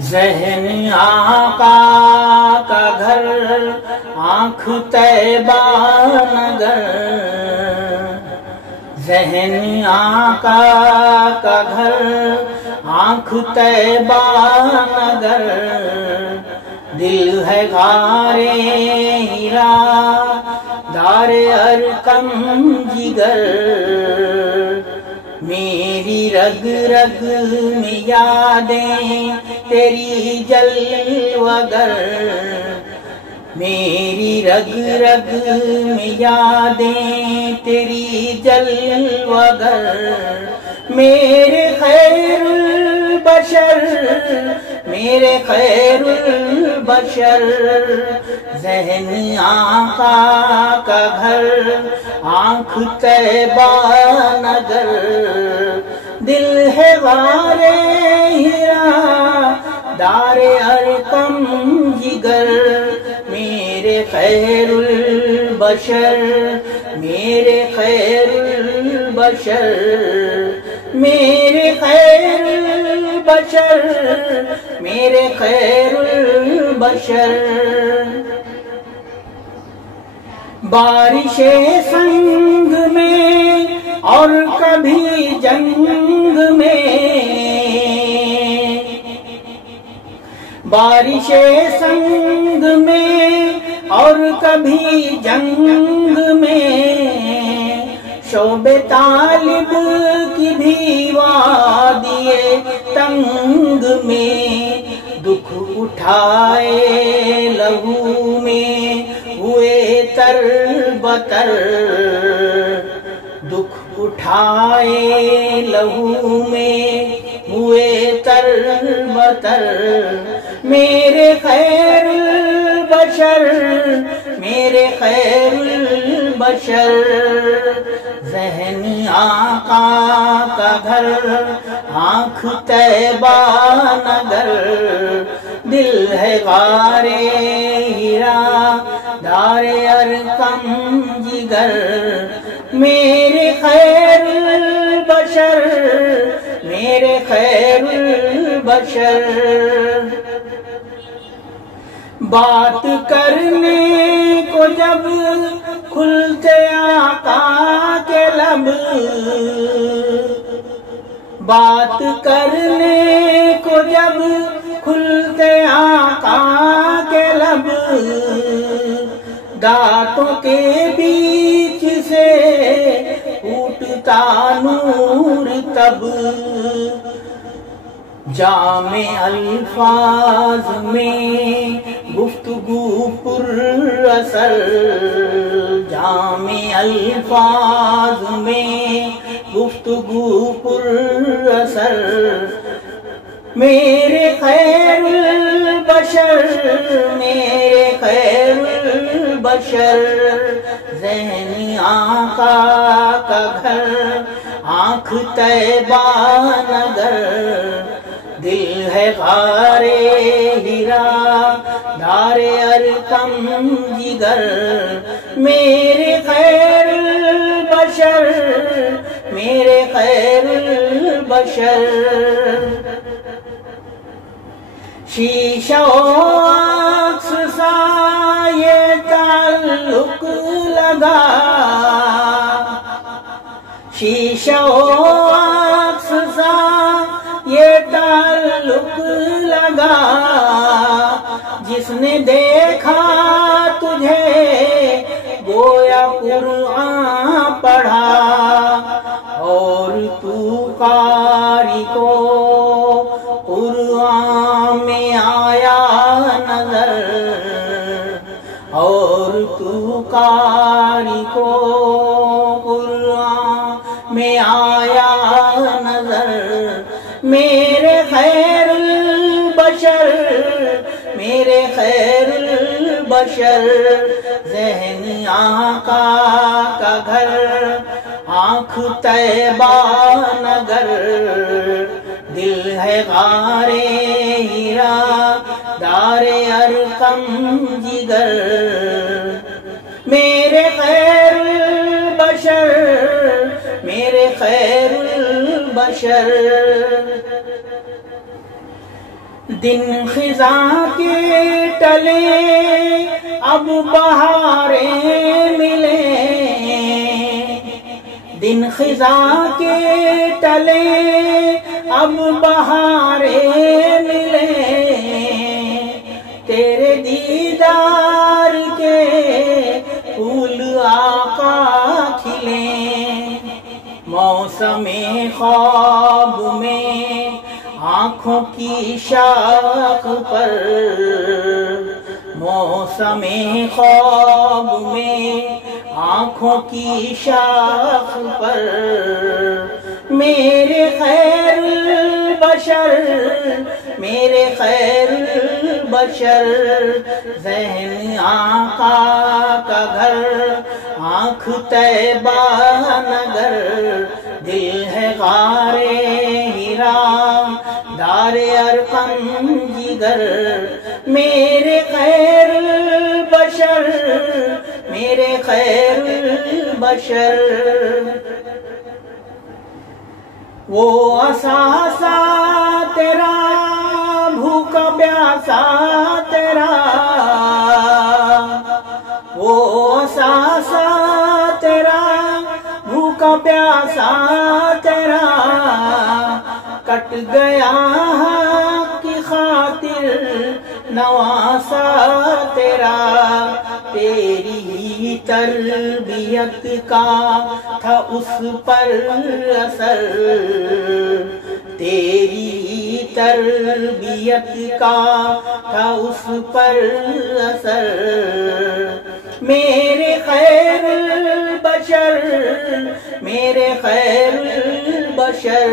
ذہن آقا کا گھر آنکھ طیبہ نگر، ذہن آقا کا گھر آنکھ طیبہ نگر، دل ہے غار ہیرا دار ارقم جگر، میری رگ رگ میں یادیں تیری جلوگر، میری رگ رگ میں یادیں تیری جلوگر، میرے خیر البشر میرے خیر البشر، ذہن آقا کا گھر آنکھ طیبہ نگر، دل ہے غار ہیرا دار ارقم جگر، میرے خیر البشر میرے خیر البشر، میرے خیر البشر میرے خیر البشر، بارش سنگ میں اور کبھی جنگ میں، بارش سنگ میں اور کبھی جنگ میں، شعب طالب کی بھی وادی تنگ میں، دکھ اٹھائے لہو میں ہوئے تر بتر، دکھ اٹھائے لہو میں ہوئے تر بتر، میرے خیر البشر میرے خیر البشر، ذہن آقا کا گھر آنکھ طیبہ نگر، دل ہے غار ہیرا دار ارقم جگر، میرے خیر البشر میرے خیر البشر، بات کرنے کو جب کھلتے آقا کے لب، بات کرنے کو جب کھلتے آقا کے لب، دانتوں کے بیچ سے پھوٹتا نور تب، جامع الفاظ میں گفتگو پر اثر، جامع الفاظ میں گفتگو پر اثر، میرے خیر البشر میرے خیر البشر، ذہن آقا کا گھر آنکھ طیبہ نگر، دل ہے غار ہیرا دار ارقم جگر، میرے خیر البشر میرے خیر البشر، شیشہ و عکس سا یہ تعلق لگا، شیشہ و عکس سا یہ تعلق لگا، جس نے دیکھا تجھے گویا قرآن پڑھا، اور تو قاری کو قرآن میں آیا نظر، اور تو قاری کو قرآن میں آیا نظر، میرے خیر البشر میرے خیر البشر، ذہن آقا کا گھر آنکھ طیبہ نگر، دل ہے غار ہیرا دار ارقم جگر، میرے خیر البشر میرے خیر البشر، دن خزاں کے ٹلے اب بہاریں ملیں، دن خزاں کے ٹلے اب بہاریں ملیں، تیرے دیدار کے پھول آقا کھلیں، موسم خواب میں آنکھوں کی شاخ پر، موسم خواب میں آنکھوں کی شاخ پر، میرے خیر البشر، میرے خیر البشر، ذہن آقا کا گھر، آنکھ طیبہ نگر، دل ہے غار ہیرا دار ارقم جگر، میرے خیر البشر، میرے خیر البشر، وہ اثاثہ تیرا بھوکا پیاسا تیرا، وہ اثاثہ تیرا بھوکا پیاسا تیرا، کٹ گیا حق کی خاطر نواسا تیرا، تیری ہی تربیت کا تھا اس پر اثر، تیری ہی تربیت کا تھا اس پر اثر، میرے خیر البشر، میرے خیر البشر،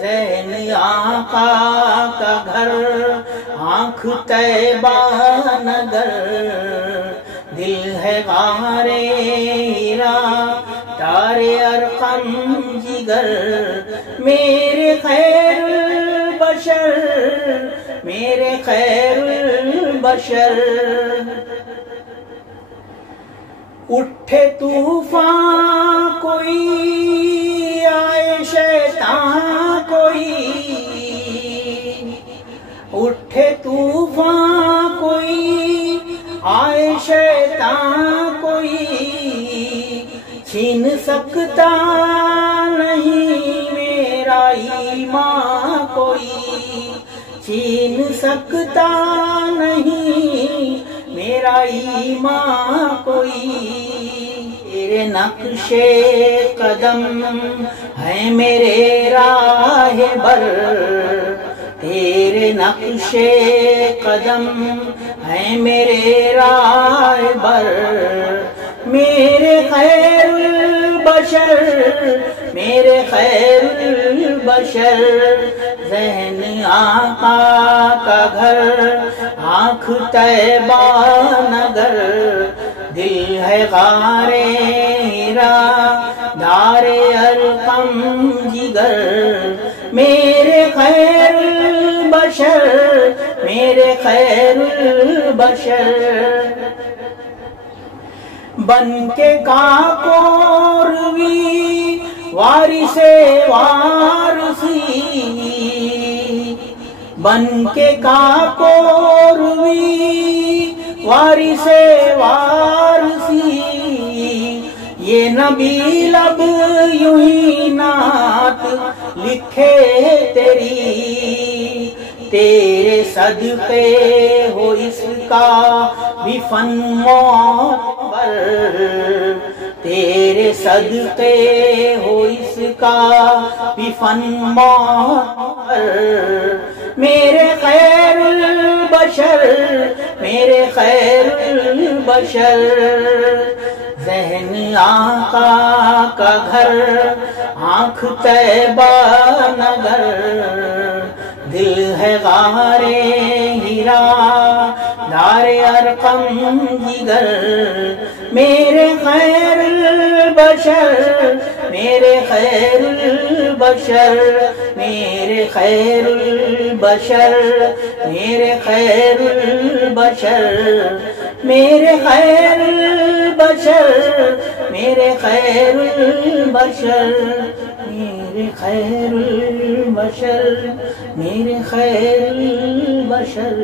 ذہن آقا کا گھر، آنکھ طیبہ نگر، دل ہے غار ہیرا دار ارقم جگر، میرے خیر البشر، میرے خیر البشر، اٹھے طوفان کوئی آئے شیطان کوئی، اٹھے طوفان کوئی آئے شیطان کوئی، چھین سکتا نہیں میرا ایمان کوئی، چھین سکتا نہیں میرا ایمان کوئی، تیرے نقش قدم ہے میرے راہ بر، تیرے نقش قدم ہے میرے راہ بر، میرے خیر البشر، میرے خیر البشر، ذہن آقا کا گھر، آنکھ طیبہ نگر، دل ہے غار ہیرا دار ارقم جگر، میرے خیر البشر، میرے خیر البشر، بن کے کاکوروی وارث وارثی، بن کے کاکوروی وارث وارثی، یہ نبی لب یوں ہی نعت لکھے تیری، تیرے صدقے ہو اس کا بھی فن معتبر، تیرے صدقے ہو اس کا بھی فن معتبر، میرے خیر البشر، میرے خیر البشر، ذہن آقا کا گھر، آنکھ طیبہ نگر، دل ہے غار ہیرا دار ارقم جگر، میرے خیر البشر، میرے خیر البشر، میرے خیر البشر، میرے خیر البشر، میرے خیر البشر، میرے خیر البشر، میرے خیر البشر، میرے خیر البشر.